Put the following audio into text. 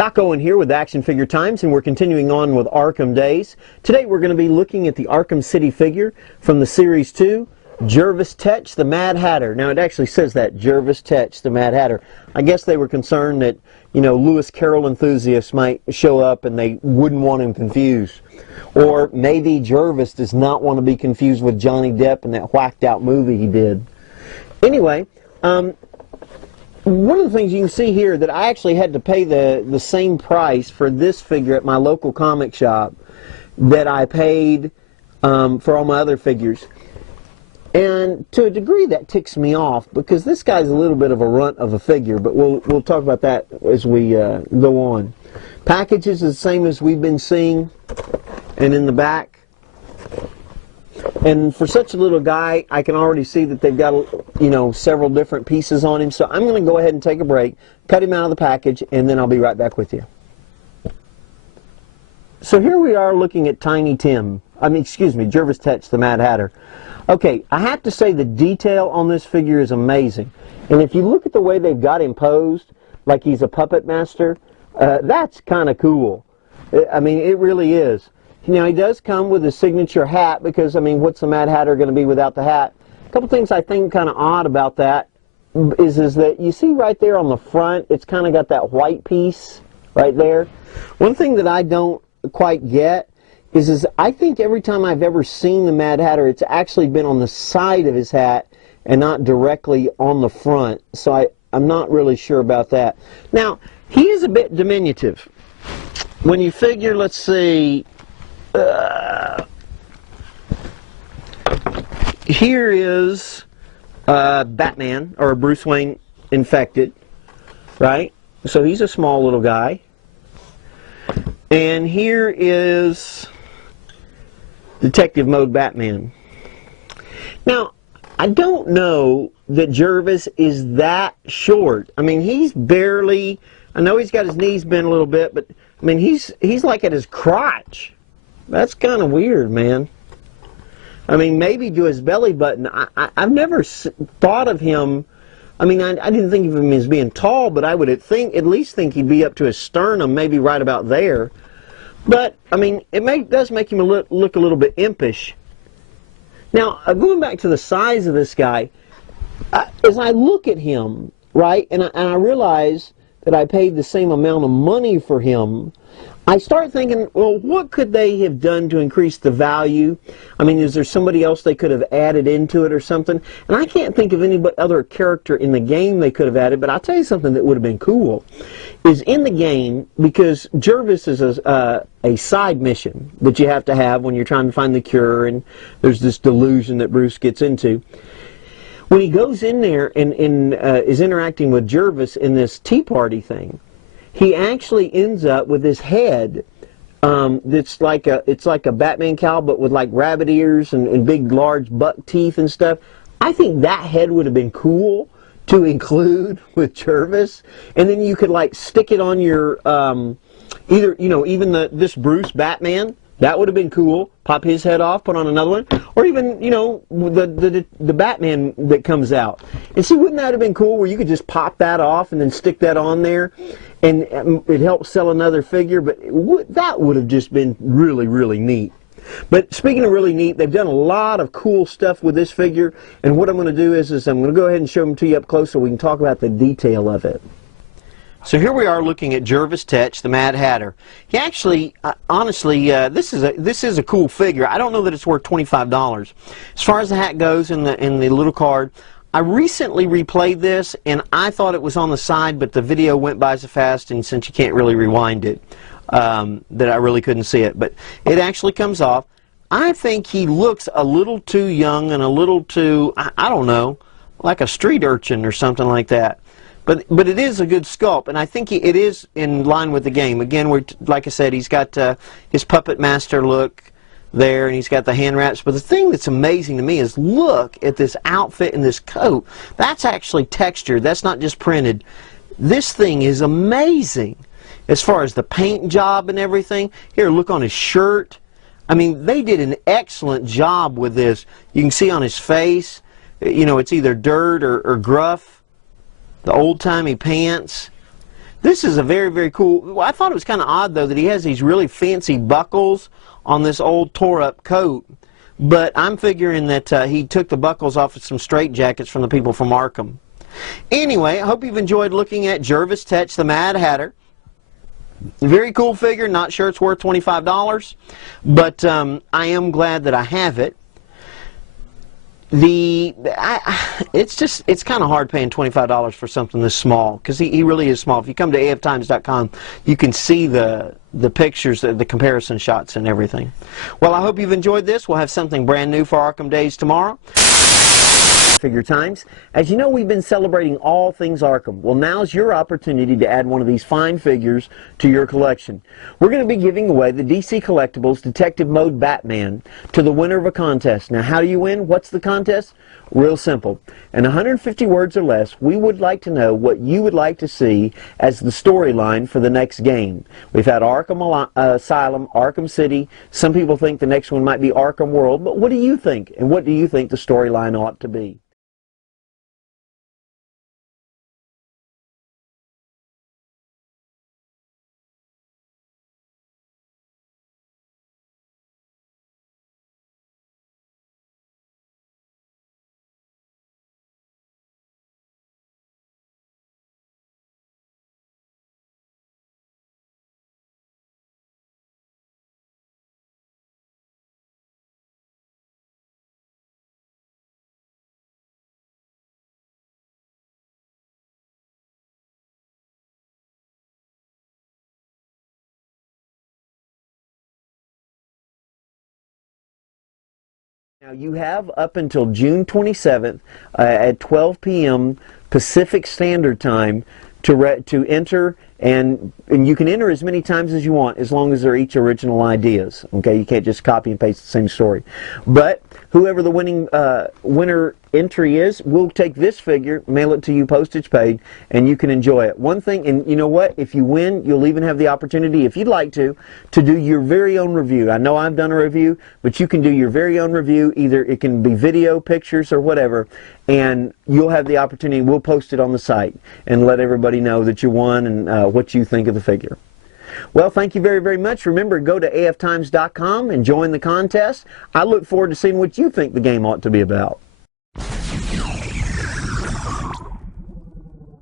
Doc Owen here with Action Figure Times, and we're continuing on with Arkham Days. Today we're going to be looking at the Arkham City figure from the Series 2, Jervis Tetch, the Mad Hatter. Now it actually says that, Jervis Tetch, the Mad Hatter. I guess they were concerned that, you know, Lewis Carroll enthusiasts might show up and they wouldn't want him confused. Or maybe Jervis does not want to be confused with Johnny Depp in that whacked out movie he did. Anyway, one of the things you can see here that I actually had to pay the same price for this figure at my local comic shop that I paid for all my other figures. And to a degree that ticks me off because this guy's a little bit of a runt of a figure, but we'll talk about that as we go on. Packages is the same as we've been seeing, and in the back. And for such a little guy, I can already see that they've got, you know, several different pieces on him. So I'm going to go ahead and take a break, cut him out of the package, and then I'll be right back with you. So here we are looking at Jervis Tetch, the Mad Hatter. Okay, I have to say the detail on this figure is amazing. And if you look at the way they've got him posed, like he's a puppet master, that's kind of cool. I mean, it really is. Now, he does come with a signature hat because, I mean, what's the Mad Hatter going to be without the hat? A couple things I think kind of odd about that is that you see right there on the front, it's kind of got that white piece right there. One thing that I don't quite get is I think every time I've ever seen the Mad Hatter, it's actually been on the side of his hat and not directly on the front. So I'm not really sure about that. Now, he is a bit diminutive. When you figure, let's see, here is Batman, or Bruce Wayne infected, right? So he's a small little guy. And here is Detective Mode Batman. Now, I don't know that Jervis is that short. I mean, he's barely, I know he's got his knees bent a little bit, but I mean, he's like at his crotch. That's kind of weird, man. I mean, maybe to his belly button. I've never thought of him. I mean, I didn't think of him as being tall, but I would at least think he'd be up to his sternum, maybe right about there. But, I mean, it does make him look a little bit impish. Now, going back to the size of this guy, as I look at him, right, and I realize that I paid the same amount of money for him, I start thinking, well, what could they have done to increase the value? I mean, is there somebody else they could have added into it or something? And I can't think of any other character in the game they could have added, but I'll tell you something that would have been cool. Is in the game, because Jervis is a side mission that you have to have when you're trying to find the cure, and there's this delusion that Bruce gets into. When he goes in there and is interacting with Jervis in this tea party thing, he actually ends up with his head it's like a Batman cowl, but with like rabbit ears and big large buck teeth and stuff. I think that head would have been cool to include with Jervis, and then you could like stick it on your either, you know, even this Bruce Batman. That would have been cool. Pop his head off, put on another one, or even, you know, the Batman that comes out. And see, wouldn't that have been cool, where you could just pop that off and then stick that on there, and it helps sell another figure? But that would have just been really, really neat. But speaking of really neat, they've done a lot of cool stuff with this figure, and what I'm going to do is I'm going to go ahead and show them to you up close so we can talk about the detail of it. So here we are looking at Jervis Tetch, the Mad Hatter. He actually, honestly, this is a cool figure. I don't know that it's worth $25. As far as the hat goes in the little card, I recently replayed this, and I thought it was on the side, but the video went by so fast, and since you can't really rewind it, that I really couldn't see it. But it actually comes off. I think he looks a little too young and a little too, I don't know, like a street urchin or something like that. But it is a good sculpt, and I think it is in line with the game. Again, like I said, he's got his puppet master look there, and he's got the hand wraps. But the thing that's amazing to me is look at this outfit and this coat. That's actually textured. That's not just printed. This thing is amazing as far as the paint job and everything. Here, look on his shirt. I mean, they did an excellent job with this. You can see on his face, you know, it's either dirt or gruff. The old-timey pants. This is a very, very cool. Well, I thought it was kind of odd, though, that he has these really fancy buckles on this old tore-up coat. But I'm figuring that he took the buckles off of some straitjackets from the people from Arkham. Anyway, I hope you've enjoyed looking at Jervis Tetch, the Mad Hatter. Very cool figure. Not sure it's worth $25, but I am glad that I have it. It's kind of hard paying $25 for something this small, because he really is small. If you come to AFTimes.com, you can see the pictures, the comparison shots and everything. Well, I hope you've enjoyed this. We'll have something brand new for Arkham Days tomorrow. Figure Times. As you know, we've been celebrating all things Arkham. Well, now's your opportunity to add one of these fine figures to your collection. We're going to be giving away the DC Collectibles Detective Mode Batman to the winner of a contest. Now, how do you win? What's the contest? Real simple. In 150 words or less, we would like to know what you would like to see as the storyline for the next game. We've had Arkham Asylum, Arkham City. Some people think the next one might be Arkham World, but what do you think? And what do you think the storyline ought to be? Now, you have up until June 27th at 12 p.m. Pacific Standard Time to enter, and you can enter as many times as you want, as long as they're each original ideas. Okay, you can't just copy and paste the same story. But whoever the winner entry is, we'll take this figure, mail it to you postage paid, and you can enjoy it. One thing, and you know what, if you win, you'll even have the opportunity, if you'd like to do your very own review. I know I've done a review, but you can do your very own review. Either it can be video, pictures, or whatever, and you'll have the opportunity. We'll post it on the site and let everybody know that you won and what you think of the figure. Well, thank you very, very much. Remember, go to AFTimes.com and join the contest. I look forward to seeing what you think the game ought to be about.